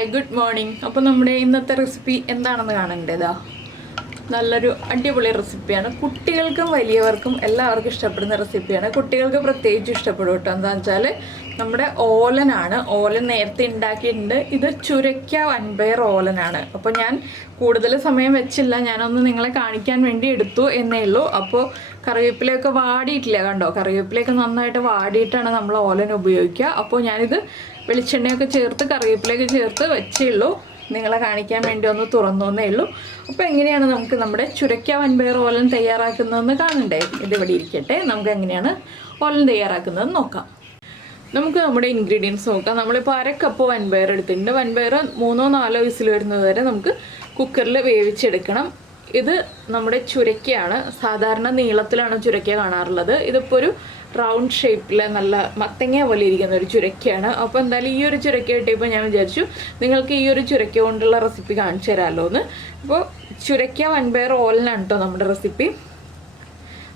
Hi good morning. അപ്പോൾ നമ്മുടെ ഇന്നത്തെ റെസിപ്പി എന്താണെന്ന് കാണേണ്ടതാ. നല്ലൊരു അടിപൊളി റെസിപ്പിയാണ്. കുട്ടികൾക്കും വലിയവർക്കും എല്ലാവർക്കും ഇഷ്ടപ്പെടുന്ന റെസിപ്പിയാണ്. കുട്ടികൾക്ക് പ്രത്യേകിച്ച് ഇഷ്ടപ്പെടും കേട്ടോ. എന്താണെന്ന് വെച്ചാൽ നമ്മുടെ ഓലനാണ്. ഓലൻ നേരത്തെ ഉണ്ടാക്കിയിട്ടുണ്ട്. ഇത് ചുരക്ക വൻപയർ ഓലനാണ്. അപ്പോൾ ഞാൻ കൂടുതൽ സമയം വെച്ചില്ല, ഞാനൊന്ന് നിങ്ങളെ കാണിക്കാൻ വേണ്ടി എടുത്തു എന്നേ ഉള്ളൂ. അപ്പോൾ കറിവേപ്പിലയൊക്കെ വാടിയിട്ടില്ല, കണ്ടോ? കറിവേപ്പിലയൊക്കെ നന്നായിട്ട് വാടിയിട്ടാണ് നമ്മൾ ഓലൻ ഉപയോഗിക്കുക. അപ്പോൾ ഞാനിത് വെളിച്ചെണ്ണയൊക്കെ ചേർത്ത് കറിവേപ്പിലയൊക്കെ ചേർത്ത് വെച്ചേ ഉള്ളൂ, നിങ്ങളെ കാണിക്കാൻ വേണ്ടി ഒന്ന് തുറന്നേ ഉള്ളൂ. അപ്പോൾ എങ്ങനെയാണ് നമുക്ക് നമ്മുടെ ചുരക്ക വൻപയർ ഓലൻ തയ്യാറാക്കുന്നതെന്ന് കാണണ്ടേ? ഇതിവിടെ ഇരിക്കട്ടെ. നമുക്ക് എങ്ങനെയാണ് ഓലൻ തയ്യാറാക്കുന്നതെന്ന് നോക്കാം. നമുക്ക് നമ്മുടെ ഇൻഗ്രീഡിയൻസ് നോക്കാം. നമ്മളിപ്പോൾ 1/2 കപ്പ് വൻപയർ എടുത്തിട്ടുണ്ട്. വൻപയർ 3-4 വിസിൽ വരുന്നത് വരെ നമുക്ക് കുക്കറിൽ വേവിച്ചെടുക്കണം. ഇത് നമ്മുടെ ചുരക്കയാണ്. സാധാരണ നീളത്തിലാണ് ചുരക്ക കാണാറുള്ളത്. ഇതിപ്പോൾ ഒരു റൗണ്ട് ഷേപ്പിൽ നല്ല മത്തങ്ങ പോലെ ഇരിക്കുന്ന ഒരു ചുരക്കയാണ്. അപ്പോൾ എന്തായാലും ഈ ഒരു ചുരക്ക കിട്ടിയപ്പോൾ ഞാൻ വിചാരിച്ചു നിങ്ങൾക്ക് ഈ ഒരു ചുരക്ക കൊണ്ടുള്ള റെസിപ്പി കാണിച്ചു തരാമല്ലോ എന്ന്. അപ്പോൾ ചുരക്ക വൻപയർ ഓലനാണ് കേട്ടോ നമ്മുടെ റെസിപ്പി.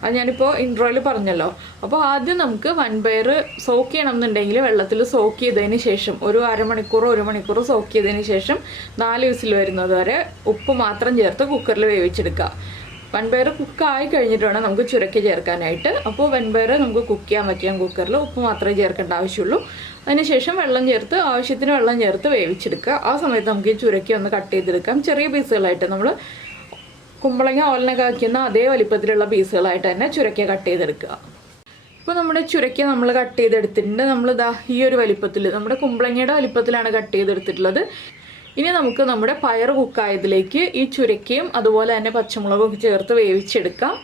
അത് ഞാനിപ്പോൾ ഇൻട്രോയിൽ പറഞ്ഞല്ലോ. അപ്പോൾ ആദ്യം നമുക്ക് വൻപയർ സോക്ക് ചെയ്യണം എന്നുണ്ടെങ്കിൽ വെള്ളത്തിൽ സോക്ക് ചെയ്തതിന് ശേഷം ഒരു അരമണിക്കൂറോ 1 മണിക്കൂറോ സോക്ക് ചെയ്തതിന് ശേഷം 4 വിസിൽ വരുന്നത് വരെ ഉപ്പ് മാത്രം ചേർത്ത് കുക്കറിൽ വേവിച്ചെടുക്കുക. വൻപയർ കുക്കായി കഴിഞ്ഞിട്ട് വേണം നമുക്ക് ചുരക്ക ചേർക്കാനായിട്ട്. അപ്പോൾ വൻപയർ നമുക്ക് കുക്ക് ചെയ്യാൻ വയ്ക്കാം കുക്കറിൽ. ഉപ്പ് മാത്രമേ ചേർക്കേണ്ട ആവശ്യമുള്ളൂ. അതിനുശേഷം വെള്ളം ചേർത്ത് ആവശ്യത്തിന് വെള്ളം ചേർത്ത് വേവിച്ചെടുക്കുക. ആ സമയത്ത് നമുക്ക് ഈ ചുരക്ക ഒന്ന് കട്ട് ചെയ്തെടുക്കാം. ചെറിയ പീസുകളായിട്ട് നമ്മൾ കുമ്പളങ്ങ ഓലനൊക്കെ വയ്ക്കുന്ന അതേ വലിപ്പത്തിലുള്ള പീസുകളായിട്ട് തന്നെ ചുരക്ക കട്ട് ചെയ്തെടുക്കുക. ഇപ്പോൾ നമ്മുടെ ചുരക്ക നമ്മൾ കട്ട് ചെയ്തെടുത്തിട്ടുണ്ട്. നമ്മളിതാ ഈ ഒരു വലിപ്പത്തിൽ, നമ്മുടെ കുമ്പളങ്ങയുടെ വലിപ്പത്തിലാണ് കട്ട് ചെയ്തെടുത്തിട്ടുള്ളത്. ഇനി നമുക്ക് നമ്മുടെ പയർ കുക്കായതിലേക്ക് ഈ ചുരക്കയും അതുപോലെ തന്നെ പച്ചമുളകും ചേർത്ത് വേവിച്ചെടുക്കാം.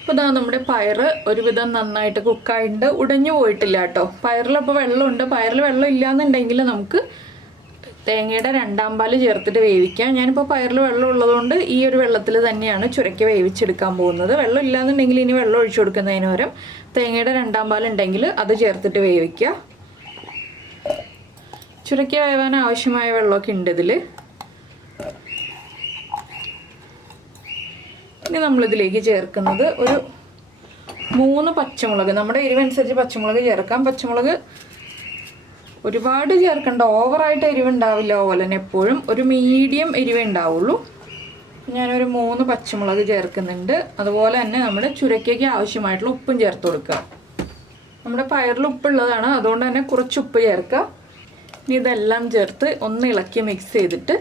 അപ്പോൾ ഇതാ നമ്മുടെ പയർ ഒരുവിധം നന്നായിട്ട് കുക്കായിട്ടുണ്ട്. ഉടഞ്ഞു പോയിട്ടില്ല കേട്ടോ. പയറിലപ്പോൾ വെള്ളമുണ്ട്. പയറിൽ വെള്ളം ഇല്ലയെന്നുണ്ടെങ്കിൽ നമുക്ക് തേങ്ങയുടെ 2ാം പാല് ചേർത്തിട്ട് വേവിക്കാം. ഞാനിപ്പോൾ പയറിൽ വെള്ളം ഉള്ളതുകൊണ്ട് ഈ ഒരു വെള്ളത്തിൽ തന്നെയാണ് ചുരക്ക വേവിച്ചെടുക്കാൻ പോകുന്നത്. വെള്ളം ഇല്ലാന്നുണ്ടെങ്കിൽ ഇനി വെള്ളം ഒഴിച്ചു കൊടുക്കുന്നതിന് പകരം തേങ്ങയുടെ 2ാം പാൽ ഉണ്ടെങ്കിൽ അത് ചേർത്തിട്ട് വേവിക്കുക. ചുരക്ക വേവാൻ ആവശ്യമായ വെള്ളമൊക്കെ ഉണ്ട് ഇതിൽ. ഇനി നമ്മളിതിലേക്ക് ചേർക്കുന്നത് ഒരു 3 പച്ചമുളക്. നമ്മുടെ എരിവനുസരിച്ച് പച്ചമുളക് ചേർക്കാം. പച്ചമുളക് ഒരുപാട് ചേർക്കണ്ട, ഓവറായിട്ട് എരിവുണ്ടാവില്ല ഓലൻ. എപ്പോഴും ഒരു മീഡിയം എരിവേ ഉണ്ടാവുള്ളൂ. ഞാനൊരു 3 പച്ചമുളക് ചേർക്കുന്നുണ്ട്. അതുപോലെ തന്നെ നമ്മുടെ ചുരക്കയ്ക്ക് ആവശ്യമായിട്ടുള്ള ഉപ്പും ചേർത്ത് കൊടുക്കുക. നമ്മുടെ പയറിൽ ഉപ്പുള്ളതാണ്, അതുകൊണ്ട് തന്നെ കുറച്ച് ഉപ്പ് ചേർക്കുക. ഇനി ഇതെല്ലാം ചേർത്ത് ഒന്ന് ഇളക്കി മിക്സ് ചെയ്തിട്ട്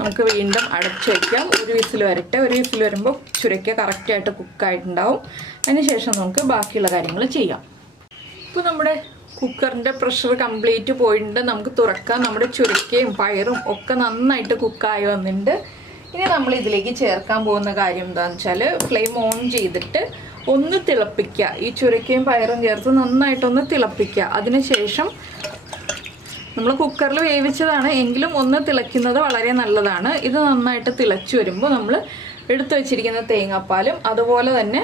നമുക്ക് വീണ്ടും അടച്ചു വയ്ക്കാം. 1 വിസിൽ വരട്ടെ. 1 വിസിൽ വരുമ്പോൾ ചുരക്ക കറക്റ്റായിട്ട് കുക്കായിട്ടുണ്ടാവും. അതിന് ശേഷം നമുക്ക് ബാക്കിയുള്ള കാര്യങ്ങൾ ചെയ്യാം. ഇപ്പോൾ നമ്മുടെ കുക്കറിൻ്റെ പ്രഷർ കംപ്ലീറ്റ് പോയിട്ടുണ്ട്. നമുക്ക് തുറക്കാം. നമ്മുടെ ചുരക്കയും പയറും ഒക്കെ നന്നായിട്ട് കുക്കായി വന്നിട്ടുണ്ട്. ഇനി നമ്മൾ ഇതിലേക്ക് ചേർക്കാൻ പോകുന്ന കാര്യം എന്താണെന്ന് വെച്ചാൽ ഫ്ലെയിം ഓൺ ചെയ്തിട്ട് ഒന്ന് തിളപ്പിക്കുക. ഈ ചുരക്കയും പയറും ചേർത്ത് നന്നായിട്ടൊന്ന് തിളപ്പിക്കുക. അതിനുശേഷം നമ്മൾ കുക്കറിൽ വേവിച്ചതാണ് എങ്കിലും ഒന്ന് തിളയ്ക്കുന്നത് വളരെ നല്ലതാണ്. ഇത് നന്നായിട്ട് തിളച്ച് വരുമ്പോൾ നമ്മൾ എടുത്തു വച്ചിരിക്കുന്ന തേങ്ങാപ്പാലും അതുപോലെ തന്നെ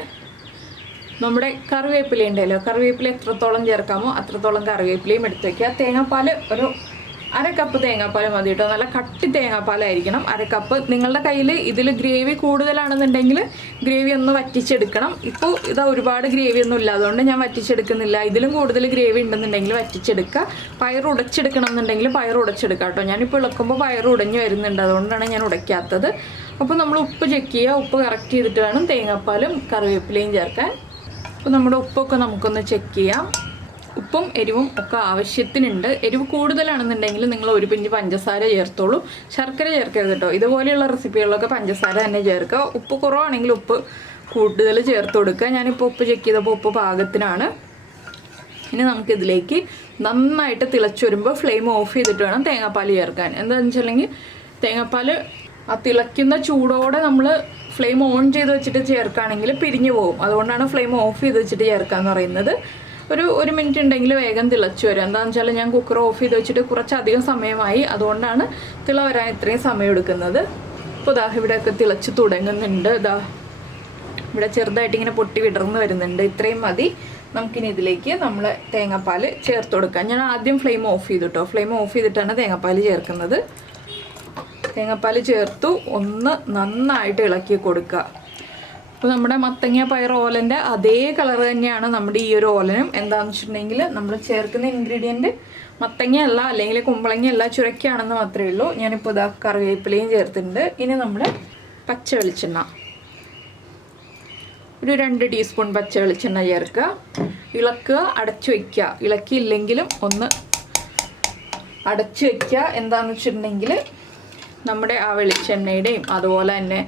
നമ്മുടെ കറിവേപ്പില ഉണ്ടല്ലോ, കറിവേപ്പില എത്രത്തോളം ചേർക്കാമോ അത്രത്തോളം കറിവേപ്പിലയും എടുത്ത് വയ്ക്കുക. തേങ്ങാപ്പാൽ ഒരു 1/2 കപ്പ് തേങ്ങാപ്പാൽ മതി കേട്ടോ. നല്ല കട്ടി തേങ്ങാപ്പാലായിരിക്കണം. 1/2 കപ്പ്. നിങ്ങളുടെ കയ്യിൽ ഇതിൽ ഗ്രേവി കൂടുതലാണെന്നുണ്ടെങ്കിൽ ഗ്രേവി ഒന്ന് വറ്റിച്ചെടുക്കണം. ഇപ്പോൾ ഇതാ ഒരുപാട് ഗ്രേവി ഒന്നും ഇല്ല, അതുകൊണ്ട് ഞാൻ വറ്റിച്ചെടുക്കുന്നില്ല. ഇതിലും കൂടുതൽ ഗ്രേവി ഉണ്ടെന്നുണ്ടെങ്കിൽ വറ്റിച്ചെടുക്കുക. പയർ ഉടച്ചെടുക്കണം എന്നുണ്ടെങ്കിൽ പയർ ഉടച്ചെടുക്കുക കേട്ടോ. ഞാനിപ്പോൾ ഇളക്കുമ്പോൾ പയർ ഉടഞ്ഞു വരുന്നുണ്ട്, അതുകൊണ്ടാണ് ഞാൻ ഉടയ്ക്കാത്തത്. അപ്പോൾ നമ്മൾ ഉപ്പ് ചെക്ക് ചെയ്യുക. ഉപ്പ് കറക്റ്റ് ചെയ്തിട്ട് വേണം തേങ്ങാപ്പാലും കറിവേപ്പിലയും ചേർക്കാൻ. അപ്പോൾ നമ്മുടെ ഉപ്പൊക്കെ നമുക്കൊന്ന് ചെക്ക് ചെയ്യാം. ഉപ്പും എരിവും ഒക്കെ ആവശ്യത്തിനുണ്ട്. എരിവ് കൂടുതലാണെന്നുണ്ടെങ്കിൽ നിങ്ങൾ 1 പിഞ്ച് പഞ്ചസാര ചേർത്തോളൂ. ശർക്കര ചേർക്കരുത് കേട്ടോ. ഇതുപോലെയുള്ള റെസിപ്പികളിലൊക്കെ പഞ്ചസാര തന്നെ ചേർക്കുക. ഉപ്പ് കുറവാണെങ്കിൽ ഉപ്പ് കൂടുതൽ ചേർത്ത് കൊടുക്കുക. ഞാനിപ്പോൾ ഉപ്പ് ചെക്ക് ചെയ്തപ്പോൾ ഉപ്പ് പാകത്തിനാണ്. ഇനി നമുക്കിതിലേക്ക് നന്നായിട്ട് തിളച്ച് വരുമ്പോൾ ഫ്ലെയിം ഓഫ് ചെയ്തിട്ട് വേണം തേങ്ങാപ്പാൽ ചേർക്കാൻ. എന്താണെന്ന് വെച്ചിട്ടുണ്ടെങ്കിൽ തേങ്ങാപ്പാൽ ആ തിളയ്ക്കുന്ന ചൂടോടെ നമ്മൾ ഫ്ലെയിം ഓൺ ചെയ്ത് വെച്ചിട്ട് ചേർക്കുകയാണെങ്കിൽ പിരിഞ്ഞു പോകും. അതുകൊണ്ടാണ് ഫ്ലെയിം ഓഫ് ചെയ്ത് വെച്ചിട്ട് ചേർക്കാമെന്ന് പറയുന്നത്. ഒരു 1 മിനിറ്റ് ഉണ്ടെങ്കിൽ വേഗം തിളച്ച് വരും. എന്താണെന്ന് വെച്ചാൽ ഞാൻ കുക്കർ ഓഫ് ചെയ്ത് വെച്ചിട്ട് കുറച്ചധികം സമയമായി, അതുകൊണ്ടാണ് തിള വരാൻ ഇത്രയും സമയം എടുക്കുന്നത്. ഇപ്പോൾ ദാ ഇവിടെയൊക്കെ തിളച്ച് തുടങ്ങുന്നുണ്ട്. ദാ ഇവിടെ ചെറുതായിട്ട് ഇങ്ങനെ പൊട്ടി വിടർന്ന് വരുന്നുണ്ട്. ഇത്രയും മതി. നമുക്കിനി ഇതിലേക്ക് നമ്മൾ തേങ്ങാപ്പാൽ ചേർത്ത് കൊടുക്കാം. ഞാൻ ആദ്യം ഫ്ലെയിം ഓഫ് ചെയ്തു കേട്ടോ. ഫ്ലെയിം ഓഫ് ചെയ്തിട്ടാണ് തേങ്ങാപ്പാൽ ചേർക്കുന്നത്. തേങ്ങാപ്പാൽ ചേർത്തു ഒന്ന് നന്നായിട്ട് ഇളക്കി കൊടുക്കുക. അപ്പോൾ നമ്മുടെ മത്തങ്ങ പയർ ഓലൻ്റെ അതേ കളർ തന്നെയാണ് നമ്മുടെ ഈ ഒരു ഓലനും. എന്താണെന്ന് വെച്ചിട്ടുണ്ടെങ്കിൽ നമ്മൾ ചേർക്കുന്ന ഇൻഗ്രീഡിയൻറ്റ് മത്തങ്ങ അല്ല, അല്ലെങ്കിൽ കുമ്പളങ്ങ അല്ല, ചുരക്കാണെന്ന് മാത്രമേ ഉള്ളൂ. ഞാനിപ്പോൾ ഇതാ കറിവേപ്പിലയും ചേർത്തിട്ടുണ്ട്. ഇനി നമ്മൾ പച്ച വെളിച്ചെണ്ണ ഒരു 2 ടീസ്പൂൺ പച്ച വെളിച്ചെണ്ണ ചേർക്കുക. ഇളക്കുക, അടച്ചു വയ്ക്കുക. ഇളക്കിയില്ലെങ്കിലും ഒന്ന് അടച്ചു വയ്ക്കുക. എന്താണെന്ന് വെച്ചിട്ടുണ്ടെങ്കിൽ നമ്മുടെ ആ വെളിച്ചെണ്ണയുടെയും അതുപോലെ തന്നെ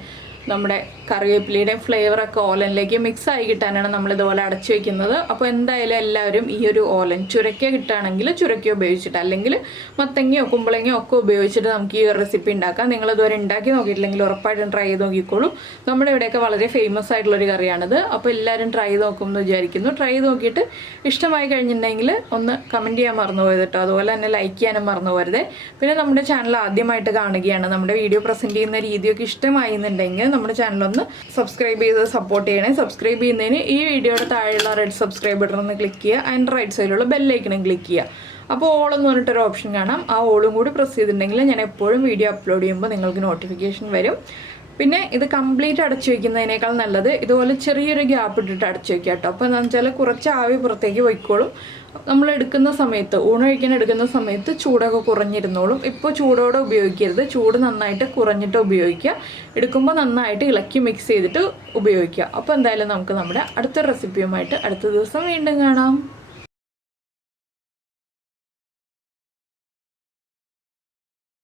നമ്മുടെ കറിവേപ്പിലയുടെയും ഫ്ലേവറൊക്കെ ഓലനിലേക്ക് മിക്സ് ആയി കിട്ടാനാണ് നമ്മളിതുപോലെ അടച്ചു വയ്ക്കുന്നത്. അപ്പോൾ എന്തായാലും എല്ലാവരും ഈ ഒരു ഓലൻ ചുരക്ക കിട്ടുകയാണെങ്കിൽ ചുരക്ക ഉപയോഗിച്ചിട്ട്, അല്ലെങ്കിൽ മത്തങ്ങയോ കുമ്പളങ്ങയോ ഒക്കെ ഉപയോഗിച്ചിട്ട് നമുക്ക് ഈ ഒരു റെസിപ്പി ഉണ്ടാക്കാം. നിങ്ങളിതുവരെ ഉണ്ടാക്കി നോക്കിയിട്ടില്ലെങ്കിൽ ഉറപ്പായിട്ടും ട്രൈ ചെയ്ത് നോക്കിക്കോളൂ. നമ്മുടെ ഇവിടെയൊക്കെ വളരെ ഫേമസ് ആയിട്ടുള്ളൊരു കറിയാണിത്. അപ്പോൾ എല്ലാവരും ട്രൈ ചെയ്ത് നോക്കുമെന്ന് വിചാരിക്കുന്നു. ട്രൈ ചെയ്ത് നോക്കിയിട്ട് ഇഷ്ടമായി കഴിഞ്ഞിട്ടുണ്ടെങ്കിൽ ഒന്ന് കമൻറ്റ് ചെയ്യാൻ മറന്നു പോയത് കേട്ടോ. അതുപോലെ തന്നെ ലൈക്ക് ചെയ്യാനും മറന്നു പോരുതേ. പിന്നെ നമ്മുടെ ചാനൽ ആദ്യമായിട്ട് കാണുകയാണ്, നമ്മുടെ വീഡിയോ പ്രസൻറ്റ് ചെയ്യുന്ന രീതിയൊക്കെ ഇഷ്ടമായി എന്നുണ്ടെങ്കിൽ നമ്മുടെ ചാനലൊന്ന് സബ്സ്ക്രൈബ് ചെയ്ത് സപ്പോർട്ട് ചെയ്യണേ. സബ്സ്ക്രൈബ് ചെയ്യുന്നതിന് ഈ വീഡിയോയുടെ താഴെയുള്ള റെഡ് സബ്സ്ക്രൈബ് ബട്ടൺ ഒന്ന് ക്ലിക്ക് ചെയ്യുക. അതിൻ്റെ റൈറ്റ് സൈഡിലുള്ള ബെല്ലൈക്കണും ക്ലിക്ക് ചെയ്യുക. അപ്പോൾ ഓൾ എന്ന് പറഞ്ഞിട്ടൊരു ഓപ്ഷൻ കാണാം. ആ ഓളും കൂടി പ്രസ് ചെയ്തിട്ടുണ്ടെങ്കിൽ ഞാൻ എപ്പോഴും വീഡിയോ അപ്ലോഡ് ചെയ്യുമ്പോൾ നിങ്ങൾക്ക് നോട്ടിഫിക്കേഷൻ വരും. പിന്നെ ഇത് കംപ്ലീറ്റ് അടച്ചു വയ്ക്കുന്നതിനേക്കാൾ നല്ലത് ഇതുപോലെ ചെറിയൊരു ഗ്യാപ്പ് ഇട്ടിട്ട് അടച്ചു വയ്ക്കുക കേട്ടോ. അപ്പോൾ എന്താണെന്ന് വെച്ചാൽ കുറച്ച് ആവി പുറത്തേക്ക് പോയിക്കോളും. നമ്മൾ എടുക്കുന്ന സമയത്ത്, ഊണ് കഴിക്കാൻ എടുക്കുന്ന സമയത്ത് ചൂടൊക്കെ കുറഞ്ഞിരുന്നോളും. ഇപ്പോൾ ചൂടോടെ ഉപയോഗിക്കരുത്, ചൂട് നന്നായിട്ട് കുറഞ്ഞിട്ട് ഉപയോഗിക്കുക. എടുക്കുമ്പോൾ നന്നായിട്ട് ഇളക്കി മിക്സ് ചെയ്തിട്ട് ഉപയോഗിക്കുക. അപ്പോൾ എന്തായാലും നമുക്ക് നമ്മുടെ അടുത്ത റെസിപ്പിയുമായിട്ട് അടുത്ത ദിവസം വീണ്ടും കാണാം.